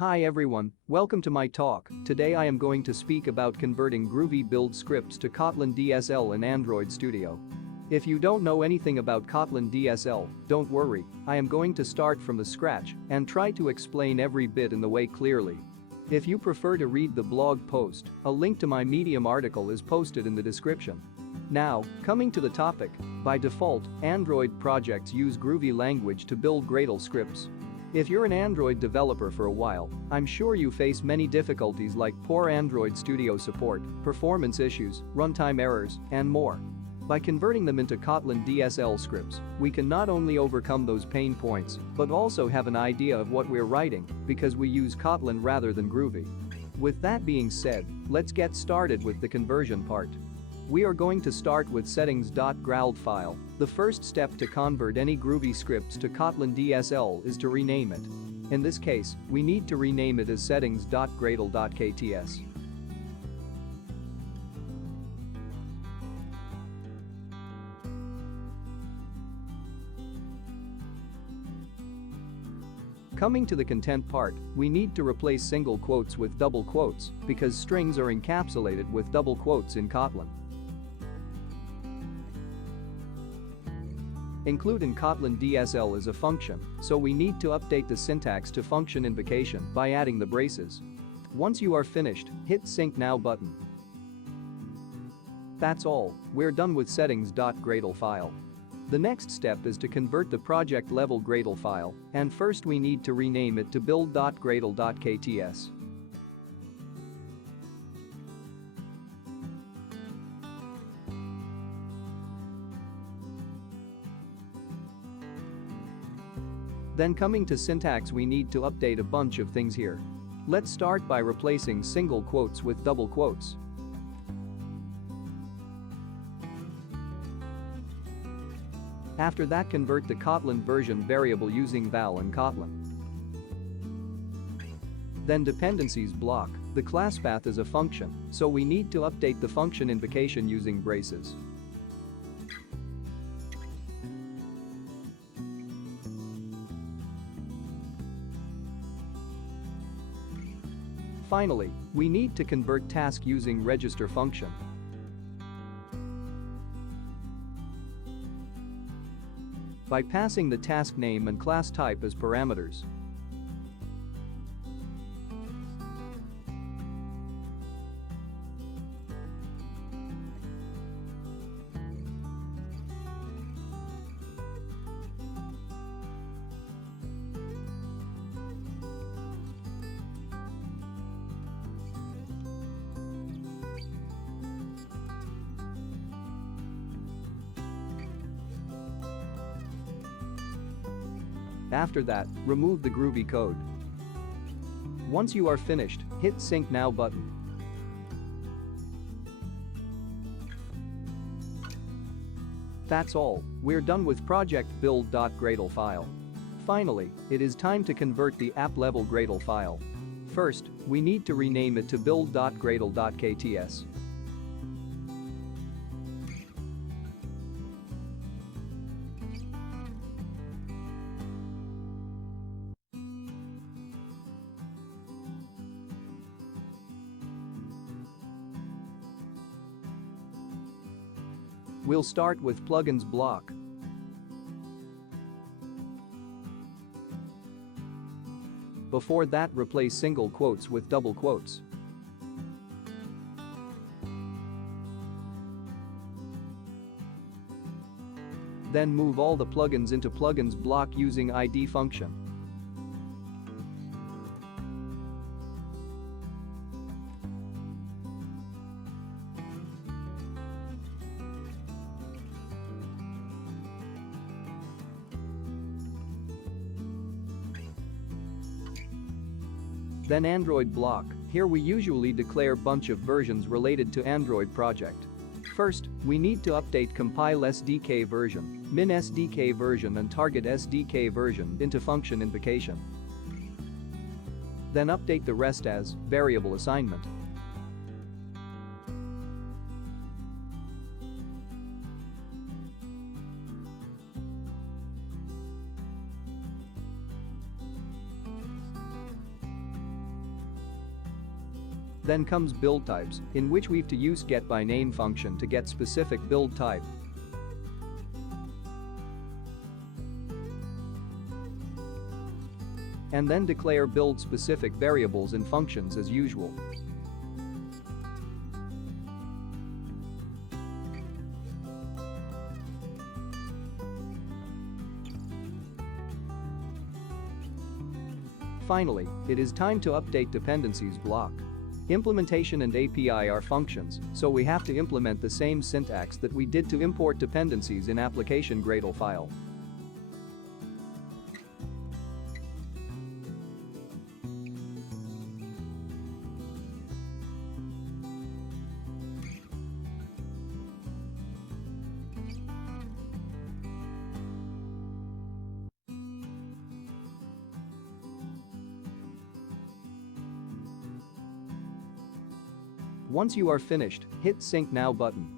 Hi everyone, welcome to my talk. Today I am going to speak about converting Groovy build scripts to Kotlin DSL in Android Studio. If you don't know anything about Kotlin DSL, don't worry, I am going to start from the scratch and try to explain every bit in the way clearly. If you prefer to read the blog post, a link to my Medium article is posted in the description. Now, coming to the topic, by default, Android projects use Groovy language to build Gradle scripts. If you're an Android developer for a while, I'm sure you face many difficulties like poor Android Studio support, performance issues, runtime errors, and more. By converting them into Kotlin DSL scripts, we can not only overcome those pain points, but also have an idea of what we're writing because we use Kotlin rather than Groovy. With that being said, let's get started with the conversion part. We are going to start with settings.gradle file. The first step to convert any Groovy scripts to Kotlin DSL is to rename it. In this case, we need to rename it as settings.gradle.kts. Coming to the content part, we need to replace single quotes with double quotes because strings are encapsulated with double quotes in Kotlin. Include in Kotlin DSL is a function, so we need to update the syntax to function invocation by adding the braces. Once you are finished, hit Sync Now button. That's all, we're done with settings.gradle file. The next step is to convert the project level Gradle file, and first we need to rename it to build.gradle.kts. Then coming to syntax, we need to update a bunch of things here. Let's start by replacing single quotes with double quotes. After that, convert the Kotlin version variable using val in Kotlin. Then dependencies block, the class path is a function, so we need to update the function invocation using braces. Finally, we need to convert task using register function. By passing the task name and class type as parameters. After that, remove the Groovy code. Once you are finished, hit Sync Now button. That's all, we're done with project build.gradle file. Finally, it is time to convert the app-level Gradle file. First, we need to rename it to build.gradle.kts. We'll start with plugins block. Before that, replace single quotes with double quotes. Then move all the plugins into plugins block using ID function. Then Android block, here we usually declare bunch of versions related to Android project. First, we need to update compile SDK version, min SDK version and target SDK version into function invocation. Then update the rest as variable assignment. Then comes build types, in which we've to use getByName function to get specific build type. And then declare build specific variables and functions as usual. Finally, it is time to update dependencies block. Implementation and API are functions, so we have to implement the same syntax that we did to import dependencies in application Gradle file. Once you are finished, hit Sync Now button.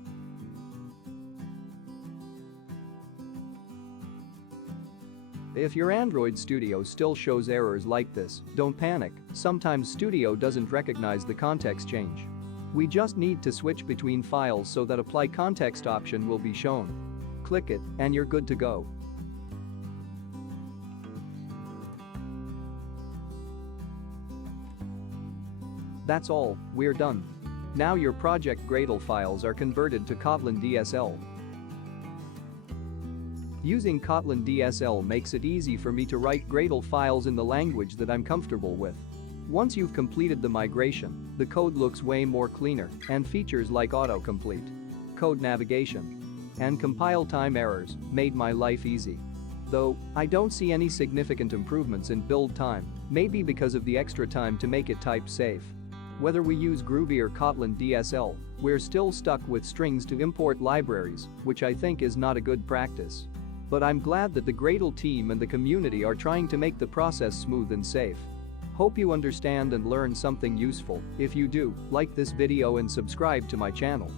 If your Android Studio still shows errors like this, don't panic, sometimes Studio doesn't recognize the context change. We just need to switch between files so that Apply Context option will be shown. Click it, and you're good to go. That's all, we're done. Now your project Gradle files are converted to Kotlin DSL. Using Kotlin DSL makes it easy for me to write Gradle files in the language that I'm comfortable with. Once you've completed the migration, the code looks way more cleaner, and features like autocomplete, code navigation, and compile time errors made my life easy. Though, I don't see any significant improvements in build time, maybe because of the extra time to make it type safe. Whether we use Groovy or Kotlin DSL, we're still stuck with strings to import libraries, which I think is not a good practice. But I'm glad that the Gradle team and the community are trying to make the process smooth and safe. Hope you understand and learn something useful. If you do, like this video and subscribe to my channel.